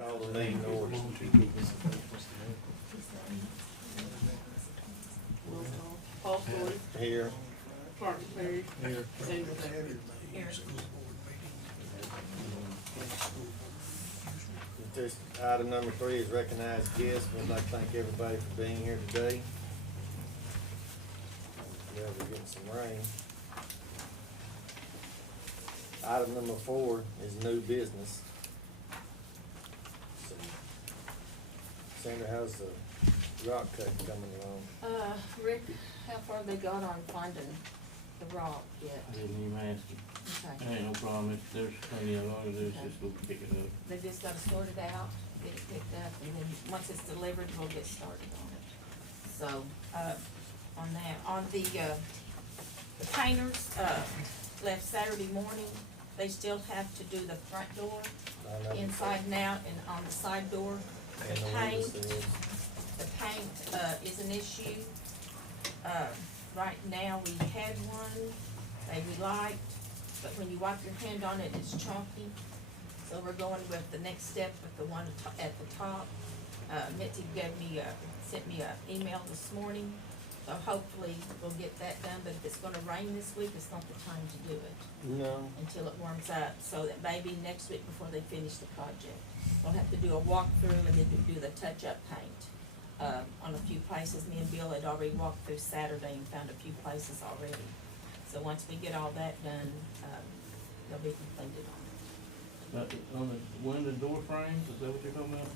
Call the meeting order. Paul Floyd, Here. Clark Perry, Here. Sandra Davis. Here. This item number 3 is recognized guests. We'd like to thank everybody for being here today. Yeah, we're getting some rain. Item number 4 is new business. Sandra, how's the rock cut coming along? Rick, how far they got on finding the rock yet? I didn't even ask you. Okay. Ain't no problem, there's plenty of long, there's just go pick it up. They just gotta sort it out, get it picked up, and then once it's delivered, we'll get started on it. So, on that, on the painters, left Saturday morning, they still have to do the front door, I know. inside and out, and on the side door, And the the paint. windows. The paint, is an issue. Right now, we had one that we liked, but when you wipe your hand on it, it's chalky. So we're going with the next step with the one at the top. Mitzi sent me an email this morning, so hopefully we'll get that done, but if it's gonna rain this week, it's not the time to do it No. until it warms up, so that maybe next week before they finish the project. We'll have to do a walkthrough and then do the touch-up paint, on a few places. Me and Bill had already walked through Saturday and found a few places already. So once we get all that done, they'll be completed on it. But on the window door frames, is that what you're talking about?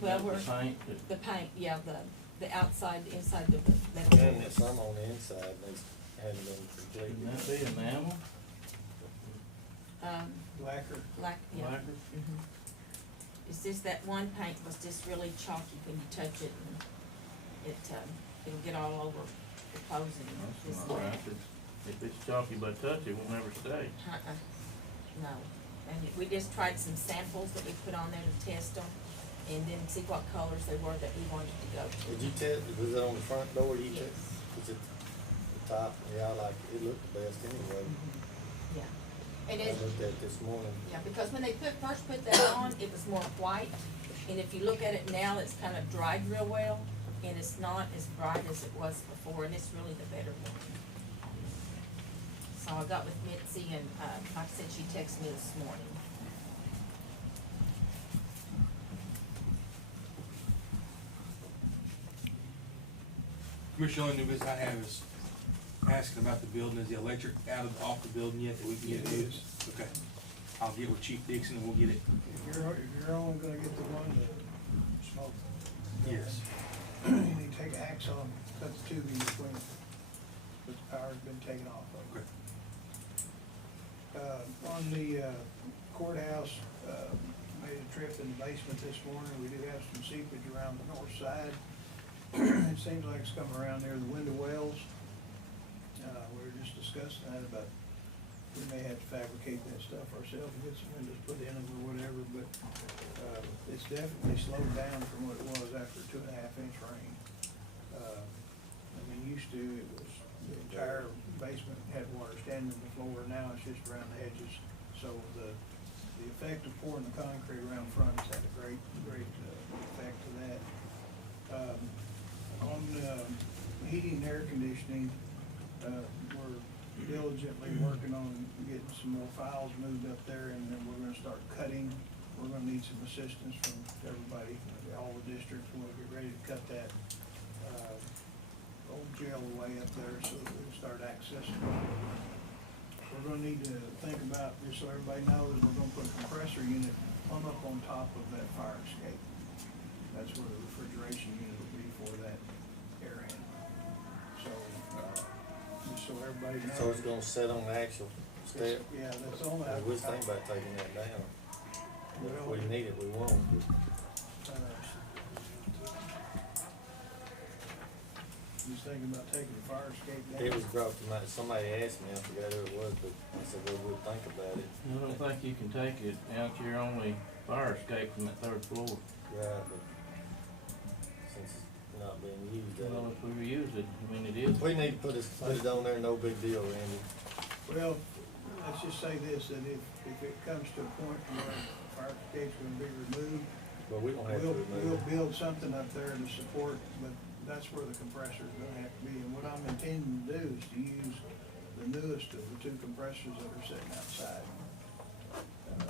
Well, The we're, paint, the paint, yeah, the outside, the inside of the metal And doors. there's some on the inside, they hadn't been completed. shouldn't that be enamel? Lacquer. Like, yeah. Lacquer? Mhm. It's just that one paint was just really chalky when you touch it, and it'll get all over the clothes and this. That's not right, if it's chalky by touch, it will never stay. No, and we just tried some samples that we put on there to test them, and then see what colors they were that we wanted to go to. Did you test, was it on the front door you Yes. tested? Was it the top? Yeah, I like it, it looked the best anyway. Yeah, and I it, looked at it this morning. yeah, because when they first put that on, it was more white, and if you look at it now, it's kind of dried real well, and it's not as bright as it was before, and it's really the better one. So I got with Mitzi, and, like I said, she texted me this morning. Commissioner, only new business I have is asking about the building. Is the electric off the building yet that we can get it? It is. Okay. I'll get with Chief Dixon and we'll get it. If you're only gonna get the one that smoke. Yes. You need to take a hacksaw and cut the tubing between them, but the power's been taken off of it. Okay. On the courthouse, made a trip in the basement this morning. We do have some seepage around the north side. It seems like it's coming around near the window wells. We were just discussing that about, we may have to fabricate that stuff ourselves and get some windows put in them or whatever, but it's definitely slowed down from what it was after a 2.5-inch rain. I mean, used to, it was, the entire basement had water standing in the floor, now it's just around the edges. So the effect of pouring the concrete around front has had a great effect to that. On heating and air conditioning, we're diligently working on getting some more files moved up there, and then we're gonna start cutting. We're gonna need some assistance from everybody, all the districts. We'll get ready to cut that old jail away up there so that we can start accessing it. We're gonna need to think about, just so everybody knows, we're gonna put a compressor unit plumb up on top of that fire escape. That's where the refrigeration unit will be for that area. So, just so everybody knows. So it's gonna sit on the actual step? Yeah, that's only. I was thinking about taking that down. But if we need it, we won't. Just thinking about taking the fire escape down. It was brought to mind, somebody asked me, I forgot who it was, but I said, well, we'll think about it. I don't think you can take it out to your only fire escape from that 3rd floor. Right, but since it's not being used, Well, if we reuse it, I mean, it is. we need to put it on there, no big deal, Randy. Well, let's just say this, that if it comes to a point where fire escape's gonna be removed. But we don't have to remove We'll it. build something up there to support, but that's where the compressor's gonna have to be. And what I'm intending to do is to use the newest of the two compressors that are sitting outside.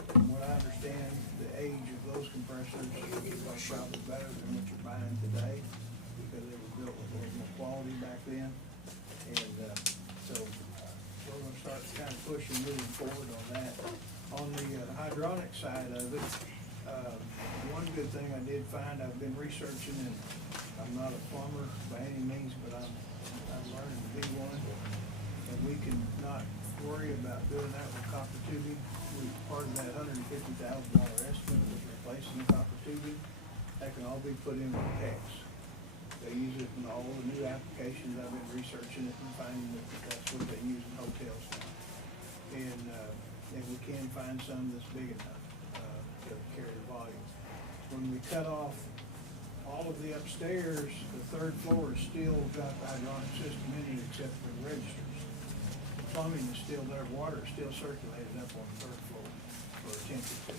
From what I understand, the age of those compressors are probably better than what you're buying today, because they were built with a little more quality back then. And, so, we're gonna start kind of pushing, moving forward on that. On the hydronic side of it, one good thing I did find, I've been researching, and I'm not a plumber by any means, but I'm learning to be one. And we can not worry about doing that with copper tubing. Part of that $150,000 estimate was replacing the copper tubing. That can all be put in with PEX. They use it in all the new applications. I've been researching it and finding that that's what they use in hotels now. And we can find some that's big enough, to carry the volume. When we cut off all of the upstairs, the third floor is still got the hydronic system in it except for the registers. The plumbing is still there, water is still circulated up on the third floor for attempted to.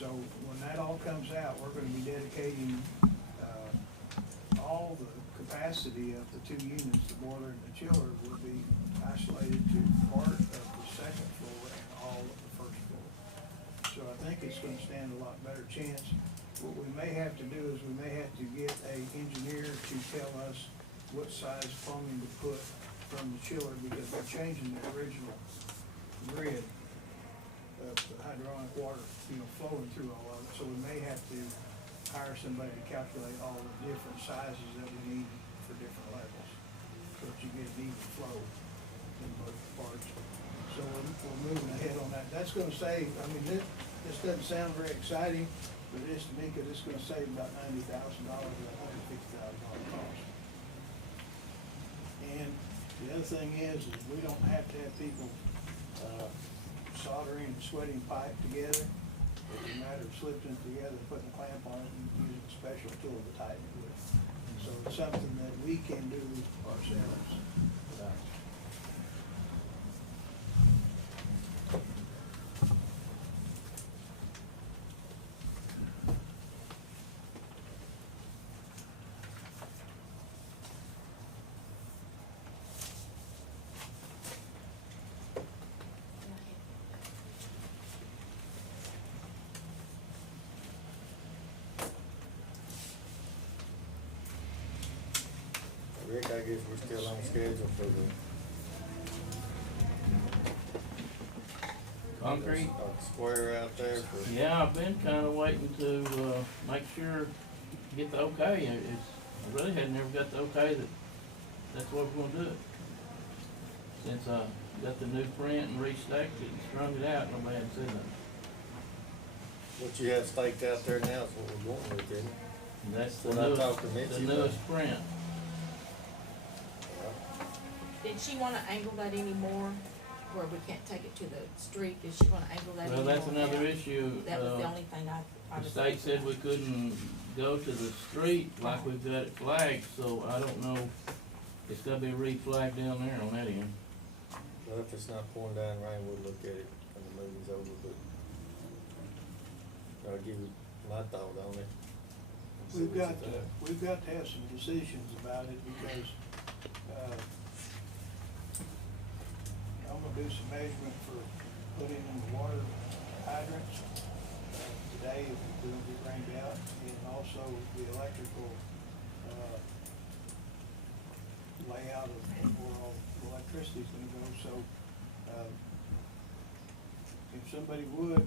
So when that all comes out, we're gonna be dedicating, all the capacity of the two units, the boiler and the chiller, will be isolated to part of the second floor and all of the first floor. So I think it's gonna stand a lot better chance. What we may have to do is we may have to get a engineer to tell us what size plumbing to put from the chiller, because we're changing the original grid of the hydronic water, flowing through all of it. So we may have to hire somebody to calculate all the different sizes that we need for different levels, so that you get an even flow in both parts. So we're moving ahead on that. That's gonna save, this doesn't sound very exciting, but it is to me, because it's gonna save about $90,000 of that $150,000 cost. And the other thing is we don't have to have people, soldering and sweating pipe together. It's a matter of slipping it together, putting a clamp on it, and using a special tool to tighten it with. So it's something that we can do ourselves. Rick, I guess we're still on schedule for the Concrete? square out there for. Yeah, I've been kinda waiting to, make sure, get the okay. I really had never got the okay that that's what we're gonna do it. Since I got the new print and restacked it and strung it out, nobody had said nothing. What you have staked out there now is what we're going with, isn't it? And that's the When I newest, talked to Mitzi the about- newest print. Did she wanna angle that anymore, where we can't take it to the street? Did she wanna angle that Well, anymore? that's another now? issue. That was the only thing I The was. state said we couldn't go to the street like we've got it flagged, so I don't know. It's gotta be re-flagged down there on that end. Well, if it's not pouring down rain, we'll look at it when the movie's over, but I'll give you my thought on it. and see We've what got you to, think. we've got to have some decisions about it, because, I'm gonna do some measurement for putting in the water hydrants, today, if we're gonna be rained out, and also the electrical, layout of where all the electricity's gonna go, so, if somebody would,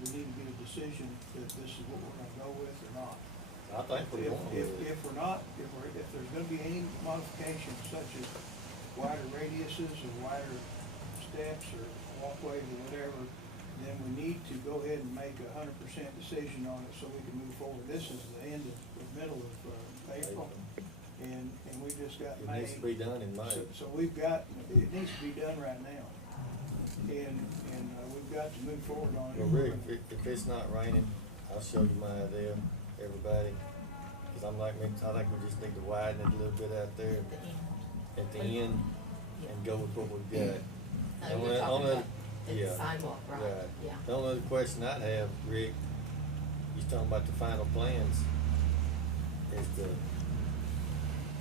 we need to get a decision that this is what we're gonna go with or not. I think we're going with it. If we're not, if there's gonna be any modifications such as wider radiuses or wider steps or walkways or whatever, then we need to go ahead and make 100% decision on it so we can move forward. This is the end of, the middle of April, and we just got It May. needs to be done in May. So we've got, it needs to be done right now. And we've got to move forward on it. Well, Rick, if it's not raining, I'll show you my idea, everybody, cause I'm like, I think we just need to widen it a little bit out there The end. at the end and go with what we've got. No, you're talking about at Yeah, the sidewalk, right, right. yeah. The only other question I'd have, Rick, you talking about the final plans, is are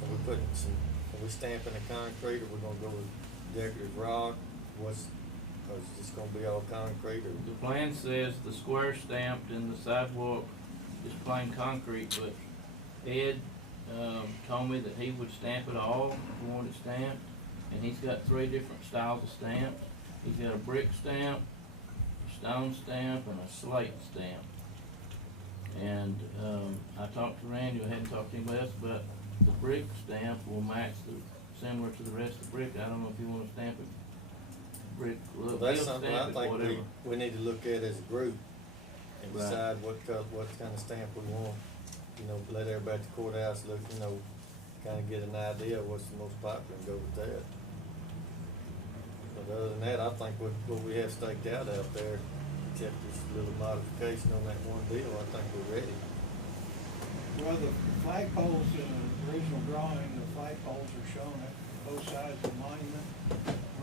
we putting are we stamping the concrete, or we gonna go with decorative rock? Or is it just gonna be all concrete, or? The plan says the square stamped and the sidewalk is plain concrete, but Ed, told me that he would stamp it all if we want it stamped. And he's got 3 different styles of stamps. He's got a brick stamp, a stone stamp, and a slate stamp. And, I talked to Randy, I hadn't talked to anybody else, but the brick stamp will match similar to the rest of the brick. I don't know if you wanna stamp it brick, Well, look, that's he'll something I stamp it, think whatever. we need to look at as a group and Right. decide what kind of stamp we want. You know, let everybody at the courthouse look, you know, kinda get an idea of what's the most popular and go with that. But other than that, I think what we have staked out there, except this little modification on that one deal, I think we're ready. Well, the flagpoles in the original drawing, the flagpoles are shown at both sides of the monument.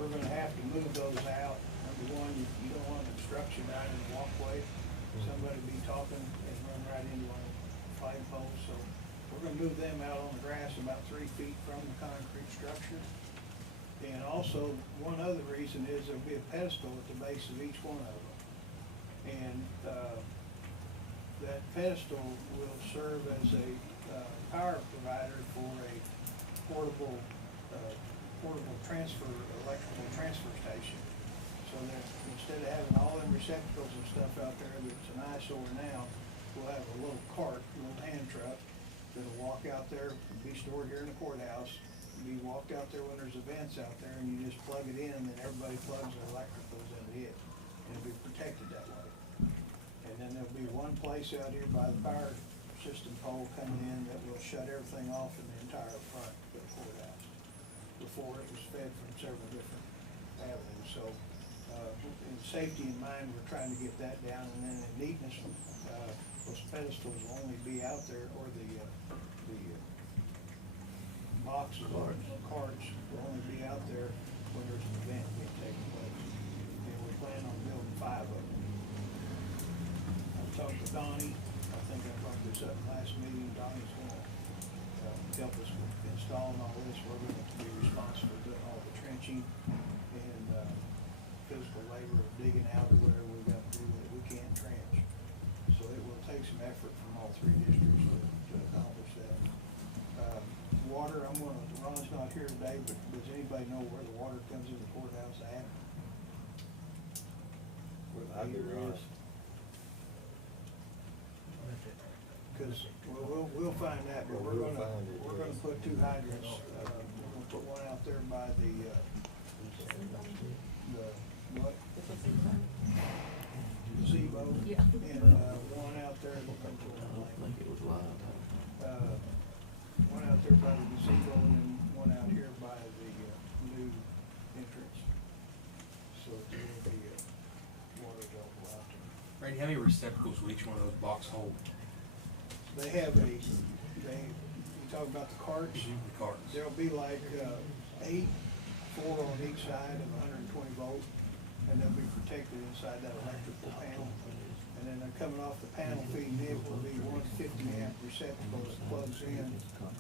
We're gonna have to move those out. Number one, you don't want obstruction out in the walkway. Somebody be talking and run right into one of the flagpoles, so we're gonna move them out on the grass about 3 feet from the concrete structure. And also, one other reason is there'll be a pedestal at the base of each one of them. And, that pedestal will serve as a, power provider for a portable electrical transfer station. So that instead of having all them receptacles and stuff out there that's an eyesore now, we'll have a little cart, a little hand truck that'll walk out there, be stored here in the courthouse, be walked out there when there's events out there, and you just plug it in, and then everybody plugs their electricals into it, and it'll be protected that way. And then there'll be one place out here by the power system pole coming in that will shut everything off in the entire front of the courthouse. Before it was fed from several different avenues, so, in safety in mind, we're trying to get that down, and then in neatness, those pedestals will only be out there, or the boxes or carts will only be out there when there's an event being taken place. And we plan on building 5 of them. I've talked to Donnie, I think I brought this up last meeting, Donnie's gonna, help us with installing all this. We're gonna be responsible for doing all the trenching and, physical labor of digging out or whatever we gotta do that we can't trench. So it will take some effort from all 3 districts to accomplish that. Water, Ron's not here today, but does anybody know where the water comes in the courthouse at? Where the I do, heater Ron. is? Cause, well, we'll find that, but Well, we're we'll gonna, find it, we're gonna yes. put 2 hydrants, we're gonna put one out there by the what? Gazebo. Yeah. And, one out there. I don't think it was live. One out there by the gazebo and then one out here by the, new entrance. So there will be, water available out there. Randy, how many receptacles will each one of those box hold? They have you talk about the carts? The carts. There'll be like, 8, 4 on each side of 120 volt, and they'll be protected inside that electrical panel. And then they're coming off the panel feeding in will be 150 amp receptacle that plugs in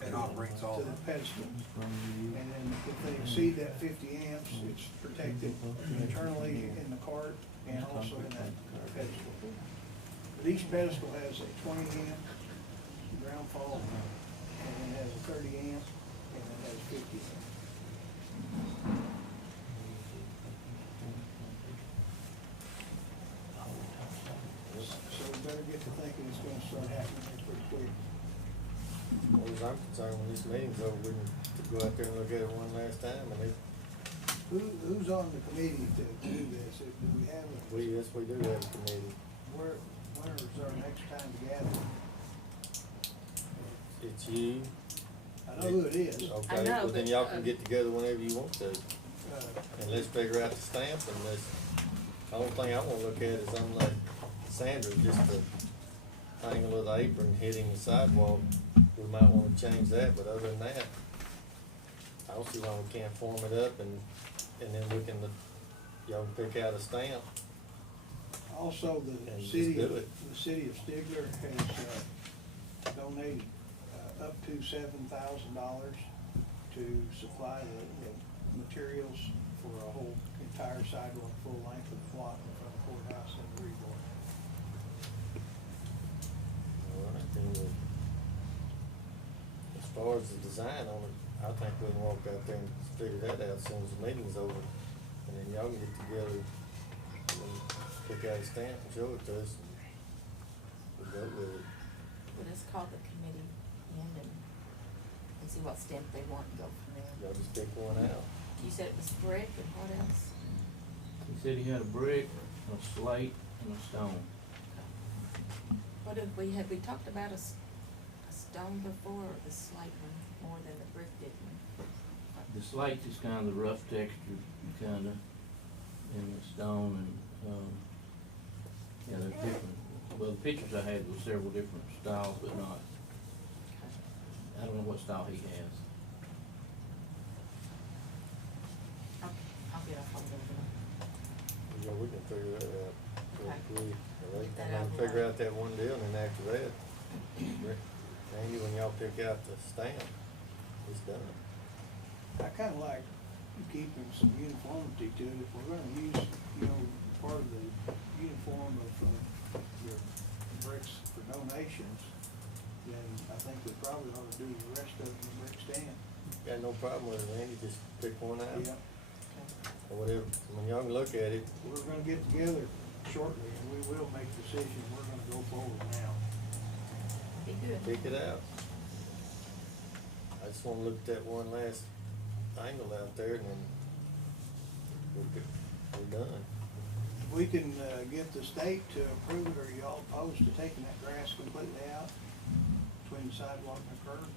That operates all to of the them. pedestal. And then if they exceed that 50 amps, it's protected internally in the cart and also in that pedestal. But each pedestal has a 20 amp ground fault, and then has a 30 amp, and it has 50 amp. So we better get to thinking it's gonna start happening here pretty quick. As far as I'm concerned, when this meeting's over, we can go out there and look at it one last time, and Who's on the committee to do this? Do we have yes, we do have a committee. when is our next time to gather? It's you. I know who it is. Okay, I know, well then but, y'all can get together whenever you want to, Uh, and let's figure out the stamp, and let's, the only thing I wanna look at is I'm like Sandra, just the angle of the apron hitting the sidewalk. We might wanna change that, but other than that, I don't see why we can't form it up and then we can y'all can pick out a stamp. Also, And the just city, do it. the city of Stigler has donated up to $7,000 to supply the materials for a whole entire sidewalk full length of the block in front of the courthouse and the Reborn. All right, then as far as the design on it, I think we can walk out there and figure that out as soon as the meeting's over. And then y'all can get together and pick out a stamp and show it to us. And we'll go with it. We'll just call the committee in and see what stamp they want and go from there. Y'all just pick one out. You said it was brick and what else? He said he had a brick, a slate, and a stone. What did we, had we talked about a stone before, or the slate one more than the brick, didn't we? The slate is kind of the rough texture, kinda, and the stone, and, yeah, they're different. Well, the pictures I had was several different styles, but not, I don't know what style he has. I'll get up on them. Yeah, we can figure that out. Okay. Quick. All right, Get that and out then of the figure way. out that one deal, and then after that, Randy, when y'all pick out the stamp, it's done. I kinda like keeping some uniformity to it. If we're gonna use, you know, part of the uniform of your bricks for donations, then I think we probably ought to do the rest of them in brick stand. Got no problem with it, Randy, just pick one out. Yeah, Or whatever, I mean, y'all can look at it. we're gonna get together shortly and we will make a decision. We're gonna go forward now. Be good. Pick it out. I just wanna look at that one last angle out there and then we're done. If we can, get the state to approve it, are y'all opposed to taking that grass completely out between the sidewalk and the curb?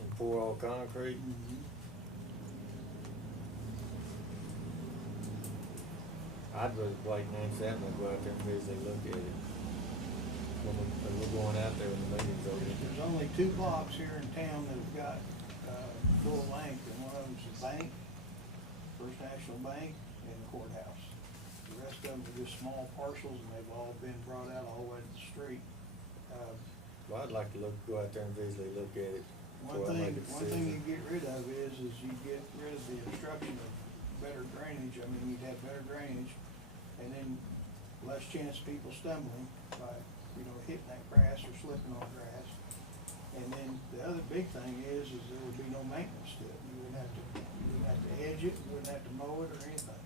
And pour all concrete. I'd rather Blake Nance that than go out there and visually look at it. When we're going out there when the meeting's over. There's only two blocks here in town that have got, full length, and one of them's the bank, First National Bank, and the courthouse. The rest of them are just small parcels, and they've all been brought out all the way to the street. Well, I'd like to go out there and visually look at it before I make a One thing you decision. get rid of is you get rid of the obstruction of better drainage. I mean, you'd have better drainage, and then less chance of people stumbling by, you know, hitting that grass or slipping on grass. And then the other big thing is there would be no maintenance to it. You wouldn't have to edge it, you wouldn't have to mow it or anything.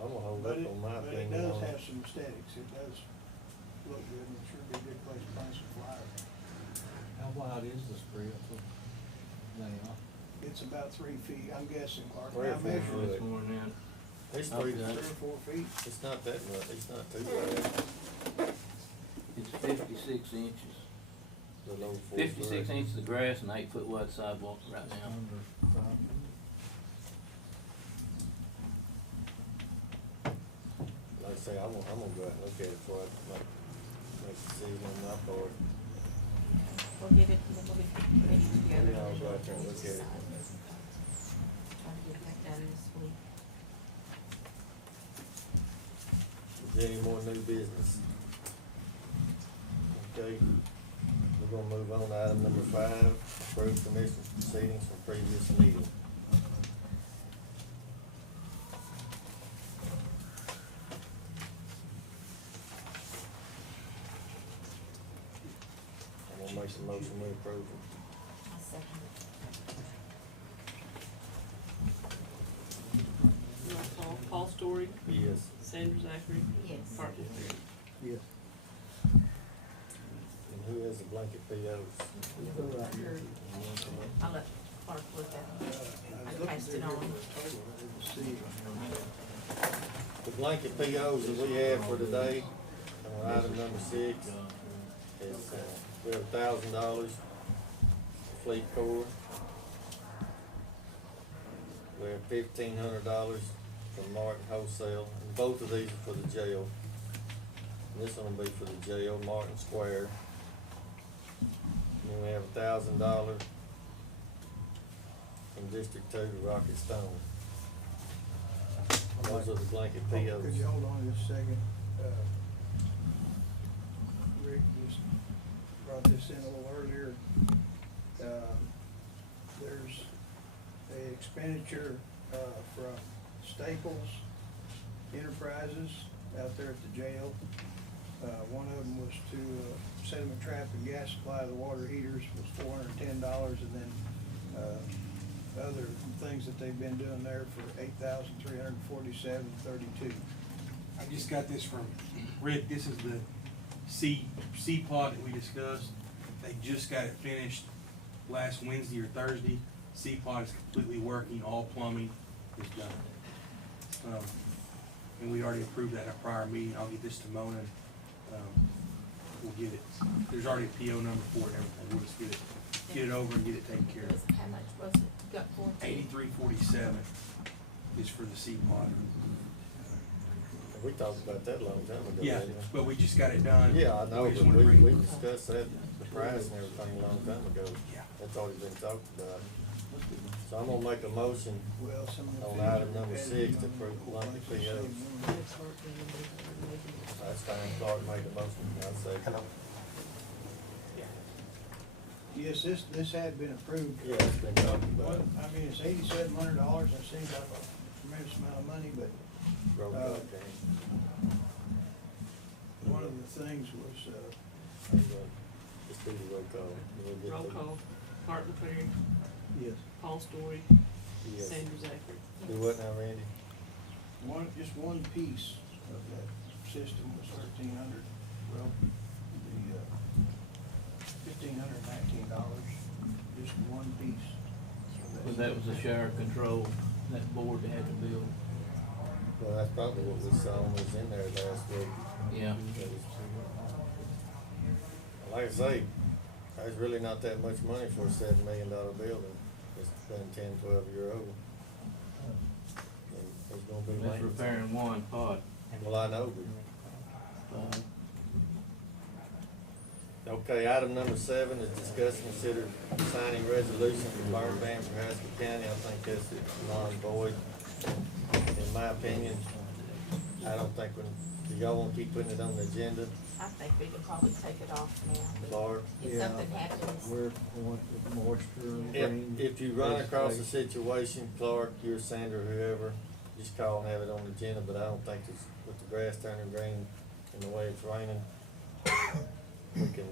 I'm gonna hold up on my But it opinion does on have it. some aesthetics. It does look good, and it sure be a good place to plant some flowers. How wide is the strip now? It's about 3 feet, I'm guessing, Clark. 3 or I 4 measured foot. it, It's more than that. It's Up 3 to 3 that. or 4 feet. It's not that much, it's not too bad. It's 56 inches. The low 4 56 foot. inches of grass and 8-foot wide sidewalk right now. Under 5 feet? Like I say, I'm gonna go out and look at it before I make a decision on my part. We'll get it, and then we'll get the committee together. Yeah, I'll go out there and look at it. Try to get that done this week. Is there any more new business? Okay, we're gonna move on to item number 5, approve commissioners proceedings from previous meeting. I'm gonna make some motion, we approve them. I'll second it. Roll call. Paul Story, Yes. Sandra Zachary, Yes. Parker Street. Yes. And who has the blanket POs? I'll let Clark look at I it. was I looking passed through it here on. for the total, I didn't see it. The blanket POs that we have for today, on item number 6, is, we have $1,000 for Fleet Corps. We have $1,500 from Martin Wholesale, and both of these are for the jail. And this one will be for the jail, Martin Square. And then we have $1,000 from District Two to Rocket Stone. Those are the blanket Could you POs. hold on just a second? Rick just brought this in a little earlier. There's a expenditure, from Staples Enterprises out there at the jail. One of them was to, sediment trap and gas supply, the water heaters was $410, and then, other things that they've been doing there for $8,347.32. I just got this from Rick, this is the C pod that we discussed. They just got it finished last Wednesday or Thursday. C pod is completely working, all plumbing is done. And we already approved that in a prior meeting. I'll get this to Mona. We'll get it, there's already a PO number for it and everything. We'll just get it over and get it taken care of. How much was it? Got 14? $83.47 is for the C pod. We talked about that a long time ago. Yeah, didn't we? but we just got it done. Yeah, I know, We just but wanna bring- we discussed that, the price and everything a long time ago. Yeah. That's already been talked about. So I'm gonna make a motion Well, some of the on things item that number we've 6 added to on approve the blanket same POs. one. That's fine, Clark made the motion, I'll say. Yes, this had been approved. Yeah, it's been talked Well, about. I mean, it's $8,700, that seems like a tremendous amount of money, but Road Uh, dog game. one of the things was, Just do the roll call. We'll get Roll the- call, Barton Perry, yes, Paul Story, Yes. Sandra Zachary. Do what now, Randy? just one piece of that system was $1,300, well, the, $1,519, just one piece. So But that was the shower control, that board they had to build. Well, that's probably what we saw when we was in there last week. Yeah. Like I say, there's really not that much money for a $7 million building. It's been 10, 12 year old. And it's gonna be That's maintenance. repairing one pod. Well, I know, Uh, but, okay, item number 7 is discuss and consider signing resolution for burn ban for Haskell County. I think that's non-void. In my opinion, I don't think do y'all wanna keep putting it on the agenda? I think we can probably take it off now. Clark? If Yeah. something happens, We're going with moisture and rain. If you run across a vegetation. situation, Clark, you or Sandra, whoever, just call and have it on the agenda, but I don't think it's, with the grass turning green and the way it's raining, we can,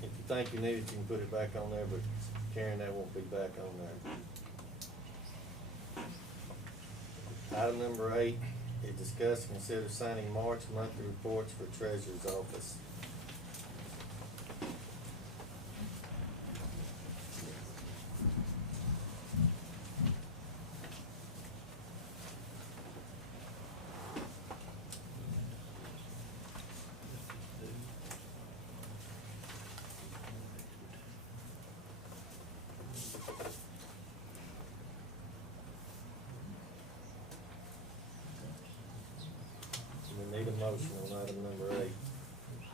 if you think you need it, you can put it back on there, but Karen, that won't be back on there. Item number 8 is discuss and consider signing March monthly reports for Treasurer's Office. We need a motion on item number 8. I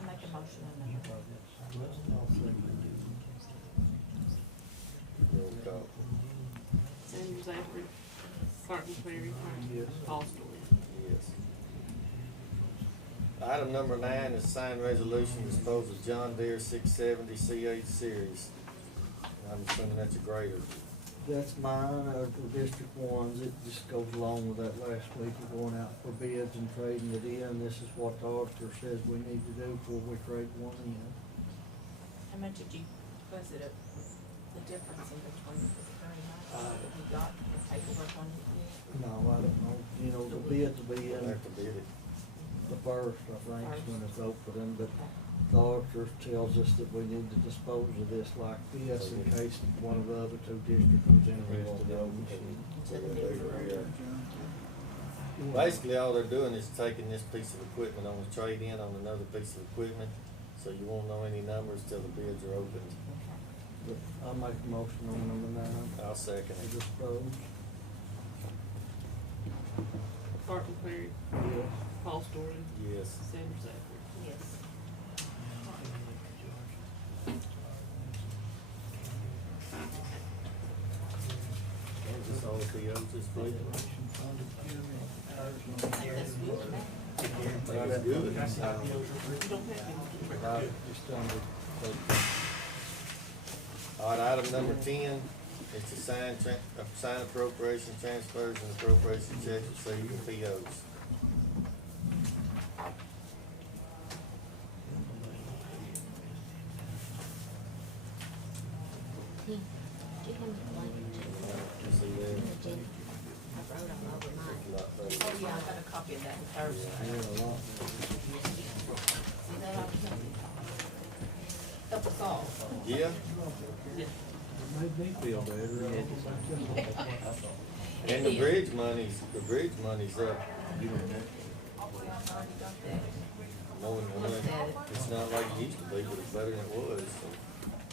make a motion on that. Roll call. Sandra Zachary, Barton Perry, Yes. Paul Story. Yes. Item number 9 is signed resolution to dispose of John Deere 670 C8 series. I'm assuming that's a grader. That's mine, for District Ones, it just goes along with that last week of going out for bids and trading it in. This is what the auditor says we need to do before we trade one in. How much did you, was it the difference in between, was it very much? Have you got the paperwork on it yet? No, I don't know, you know, the bids will be We'll in have to bid it. the first, I think, is when it's opening, but the auditor tells us that we need to dispose of this like this in case one of the other two districts was interested in the machine. To the new Yeah. Basically, all they're doing is taking this piece of equipment on the trade-in on another piece of equipment, so you won't know any numbers till the bids are opened. But I'll make a motion on number 9, I'll second to it. dispose. Barton Perry, Yes. Paul Story, Yes. Sandra Zachary. Yes. just like. I think that's good now. That's good. You don't have any. Right, just under, All right, item number 10 is to sign appropriation transfers and appropriation checks received and POs. Give him the blanket. You see there? Agenda. I wrote all over mine. Lot there. Oh, yeah, I got a copy of that on Thursday. yeah, a lot. See that on help us all. Yeah, Made me feel better. and the bridge money's up I already got that. more than Looked one. at it. It's not like it used to be, but it's better than it was, so,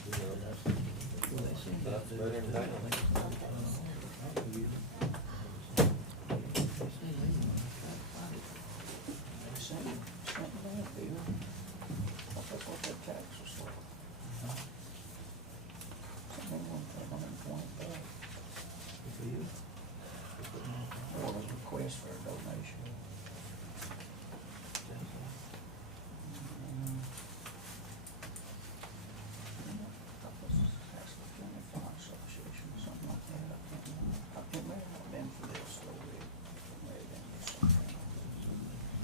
you know, that's better than that. Request for a donation. Something like that. I can't remember. It may have been for this, though. It may have been for something.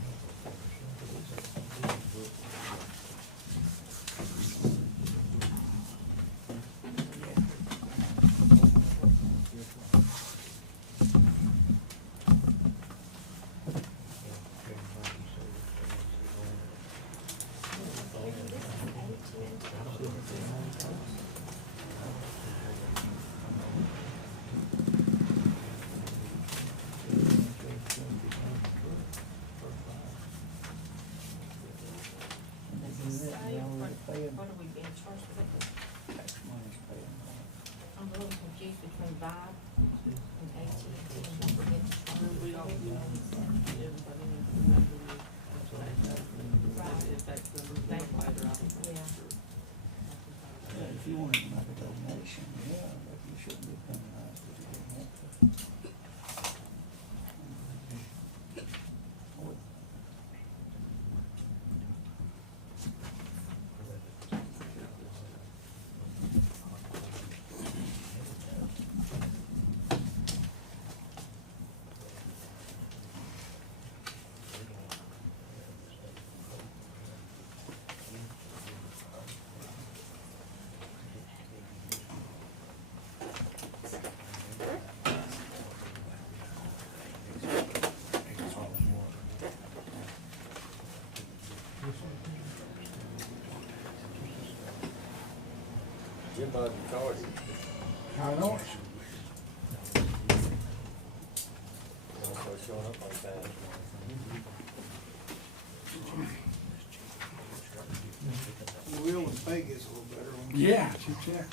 What are we being charged for that? Tax money's paying for it. I'm a little confused between Vibe and AT&T and don't forget to charge. We all, everybody needs to remember Right. if that's the later, I think. Yeah. Yeah, if you wanted to make a donation, yeah, but you shouldn't be penalized if you didn't want to. What- Jim Bob's retarded. I know. Don't start showing up like that. The wheel and pay gets a little better when. Yeah, check.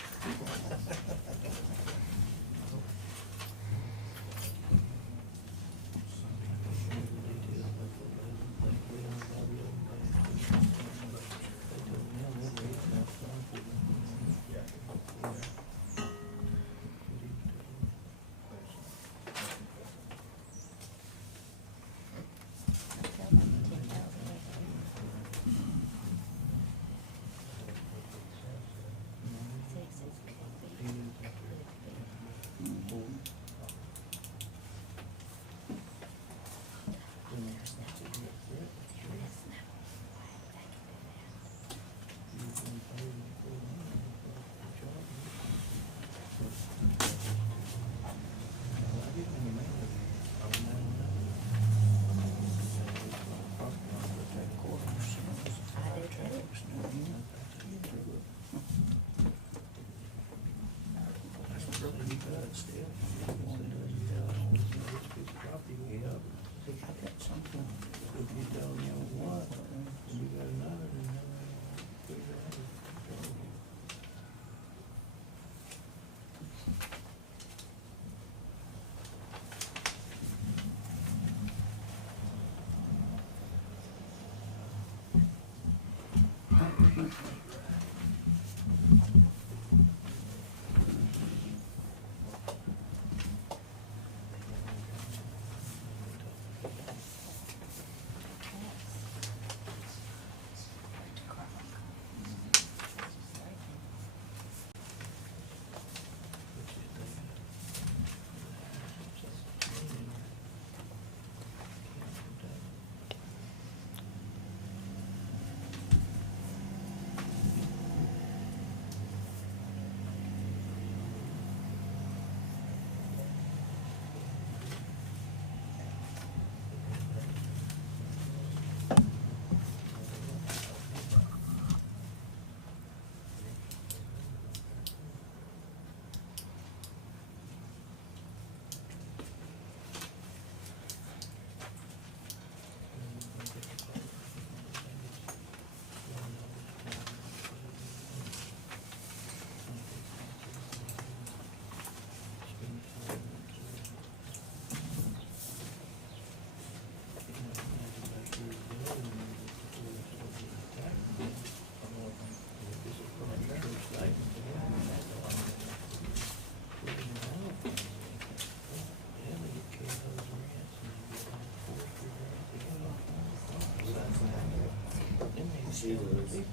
Stigler. Tim,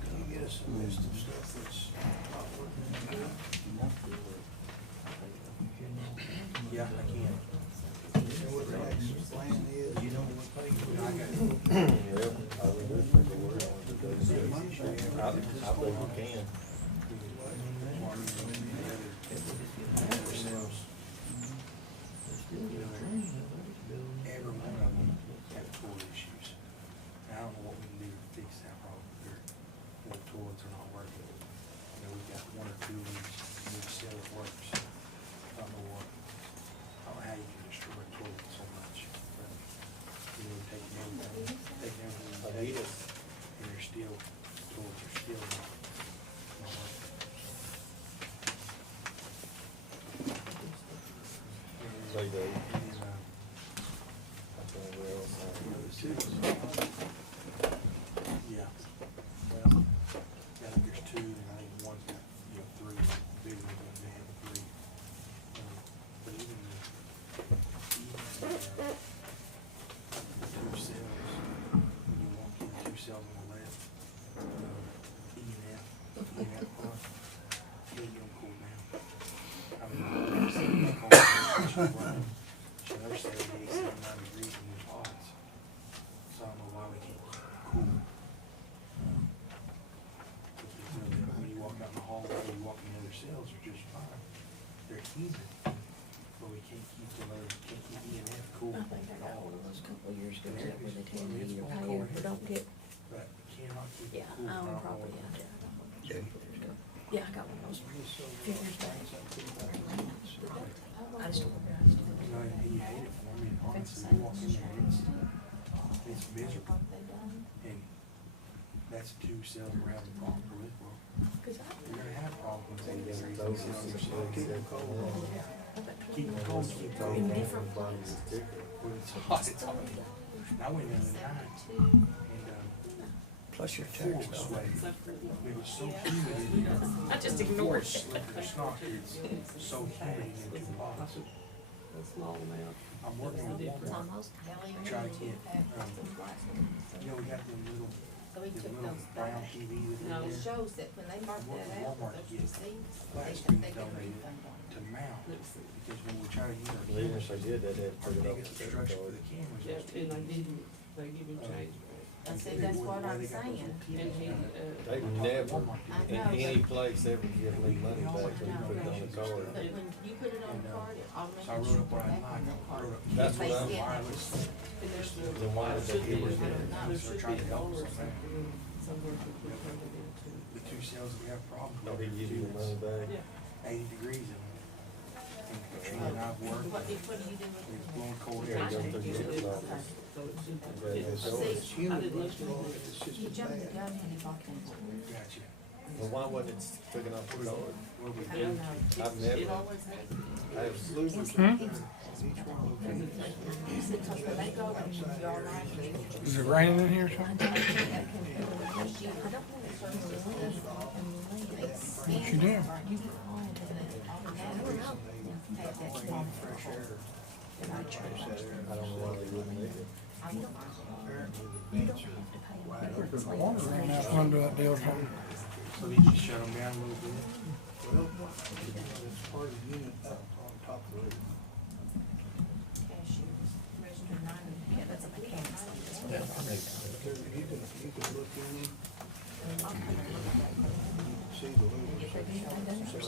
can you get us a list of stuff that's not working good? Yeah, I can. And what the next plan is, you know, what they. I got it. Well, I would do think a word on it today. I believe we can. Every one of them have toilet issues. And I don't know what we can do to fix that problem. Their toilets are not working. You know, we've got one or two of these, and each cell works. I don't know how you can destroy a toilet so much. But, you know, taking everything you take, and they're still, toilets are still not working. They do. And, I think we all say. yeah. Well, yeah, I think there's two, and I think one's got, you know, three, big ones, and they have three. But even the two cells, when you walk in, two cells on the left, ENF part, they don't cool down. I mean, she'll never stay at 87, 9 degrees in these pods. So I don't know why we can't cool. When you walk out in the hallway, or you walk in the other cells, they're just fine. They're humid, but we can't keep ENF cool. I think I got one of those a couple of years ago, And that where they tell you it's either going pay cold or here. don't get, But we cannot keep it yeah, cool. I and own don't know property what- out there. I got one of those a couple of years ago. Yeah, I got one of those a few years back. I just don't remember. You know, and you hate it for me, and honestly, you walk in there, it's miserable. And that's two cells we're having problems with, well, Cause I, you're gonna have problems with any other Those cells. are So some keep them cold. Keep them cold, keep them cold. in different bodies places. ticker. When it's hot, it's hot. And I went in the night, and, Plus your floor tax was bill. sweating. It was so humid in there. I just The floor ignored was it. slicker than snot, it's so humid in them two pods. A small amount. I'm working with It's Walmart, almost. try to get, you know, we got them little, So we them took little those brown back. TVs that No. are It there shows that when they mark What that would out, Walmart those get? receipts, last they week can donated refund on it. to mount. Because when we try to use our Even if cameras, they did, they'd have to our put it up biggest with obstruction for card. the cameras Yeah, is and they didn't, they give him change back. I said, that's what I'm saying. And he, They Walmart never, did in I know, any but- place, ever give me money back when you put it on the card. But when you put it on the card, it So I automatically wrote shows up what I back on like, the I card. wrote up. That's what They I'm- scan it. wireless. and there's Then why did they should be, give us that? there should Trying be to a help dollar us on that. something somewhere we can turn it into. The two cells that we have problems No, with. he give you the money back. Yeah. 80 degrees in them. And Katrina and I've worked, What do you do with it's it? blowing cold Yeah, air. go I through didn't your use it, office. so it should Yeah, be. it's See, always- It's humid, I didn't but look at it. it's just He as jumped the bad. gun when he bought them. Gotcha. But why wasn't it taken off the card? What we I do, don't know. I've It never, always has. I have lubricant. Each one of them. Because when they go and you all right, Is it raining in here or something? What you doing? Fresh air. I don't know why they wouldn't make it. There's water running out from under that deal or something. so they just shut them down a little bit. Well, it's part of the unit up on top of the roof. Register 9. Yeah, that's a mechanic. You can look in them, you can see the lumen.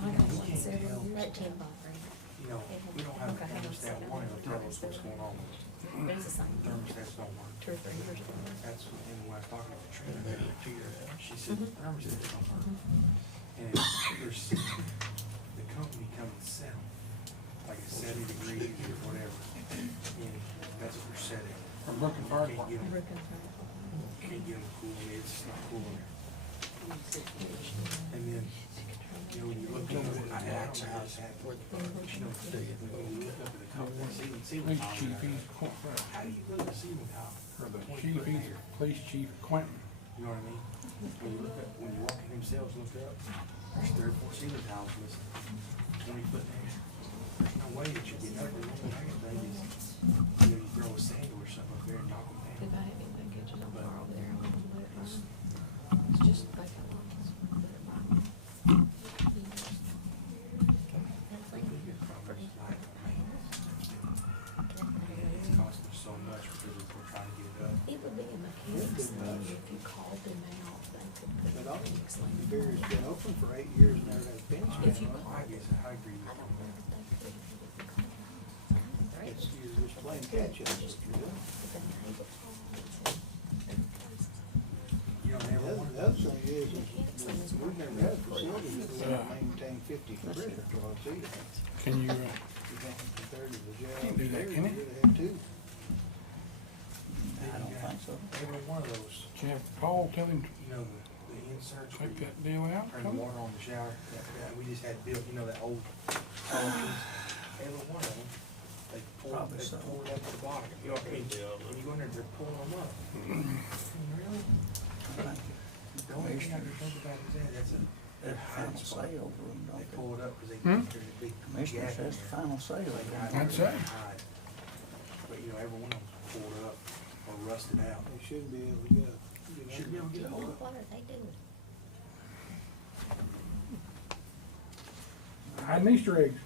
Let Tim buy it. You know, we don't have a thermostat one, it'll tell us what's going on with it. But it's the same. Thermostats don't work. 2 or 3 years ago. That's, and when I was talking to Katrina, she said, thermostats don't work. And there's, the company comes and set them, like at 70 degrees or whatever, and that's what they're setting. From Brooklyn Fire Can't Department. get them, can't get them cool, it's just not cool in there. And then, you know, when you look up, I don't know how it's happening. You know, when you look up at the company, ceiling Police tile, chief, there, he's Quentin, how do you look at ceiling tile? or the 20 chief, foot in he's there? police chief Quentin. You know what I mean? When you look up, when you walk in themselves, look up, there's 3 or 4 ceiling tiles missing, 20 foot in there. There's no way that you get up and look at that thing is, you know, you throw a sand or something up for 8 years and never had a penny If spent you on it. I guess, I agree with I don't you. know if they could. Right? It's, you're just playing catch up, is what you're doing. But then they would call and say, You know, every one of The other those, thing is we've never had a facility that we don't maintain 50 prisoners drugs either. Can you, You think compared to the jail Can't do that, upstairs, can you it? really have two. I don't think so. every one of those, can you have Paul tell him to you know, the inserts. where take you that deal out? Turn the water on the shower, that we just had built, you know, that old, every one of them, they Probably so. pour it up to the bottom. You know, when you go in there, they're pulling them up. Really? I think The only thing I can think about is that's a, There's they're a hiding final spot. say over them, They don't pull it up because Hmm? there's a big Commissioner gap in says the there. final say over They them. hide I'd it, say. they hide. But, you know, every one of them's pulled up or rusted out. They should be able to get Should be able to get a hold of it. what are they doing? Hiding Easter eggs.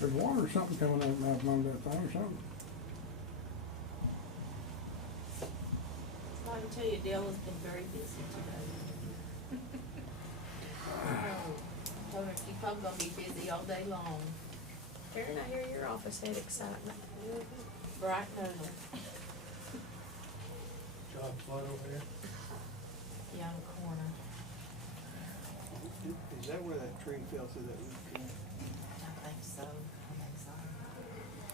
There's water or something coming out now among that thing or something. I can tell you, Dale has been very busy today. Told her she's probably gonna be busy all day long, Karen, I hear your office had excitement. bright and early. Job flood over there? Yeah, on the corner. Is that where that tree fell through that roof? Ken? I think so.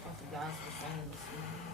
What the guys were saying this morning.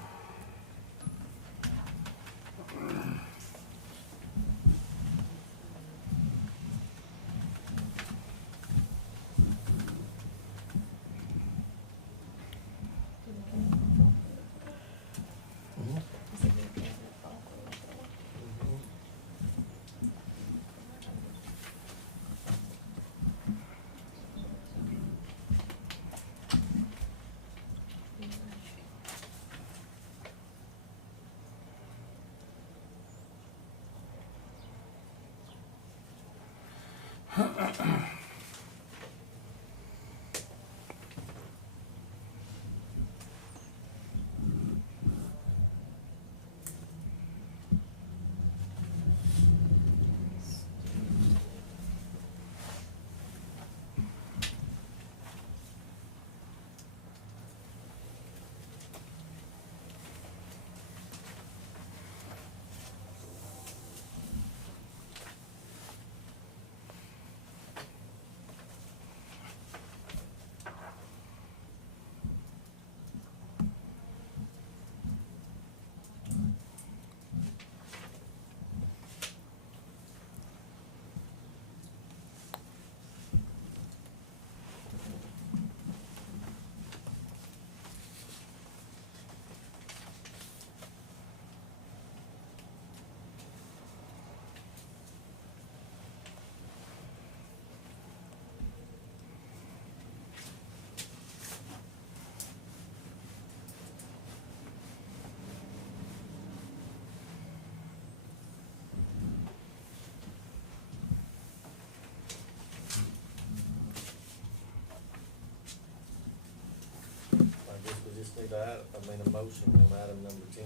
Need a motion on item number 10.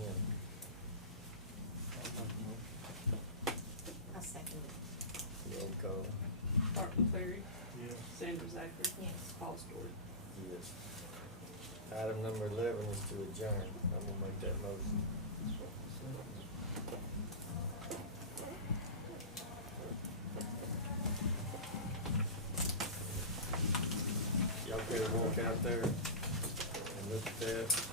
I second it. Roll call. Martin Cleary, Yes. Sandra Zacher. Yes. Paul Stewart. Yes. Item number 11 is to adjourn. I'm gonna make that motion. Y'all care to walk out there and look at that?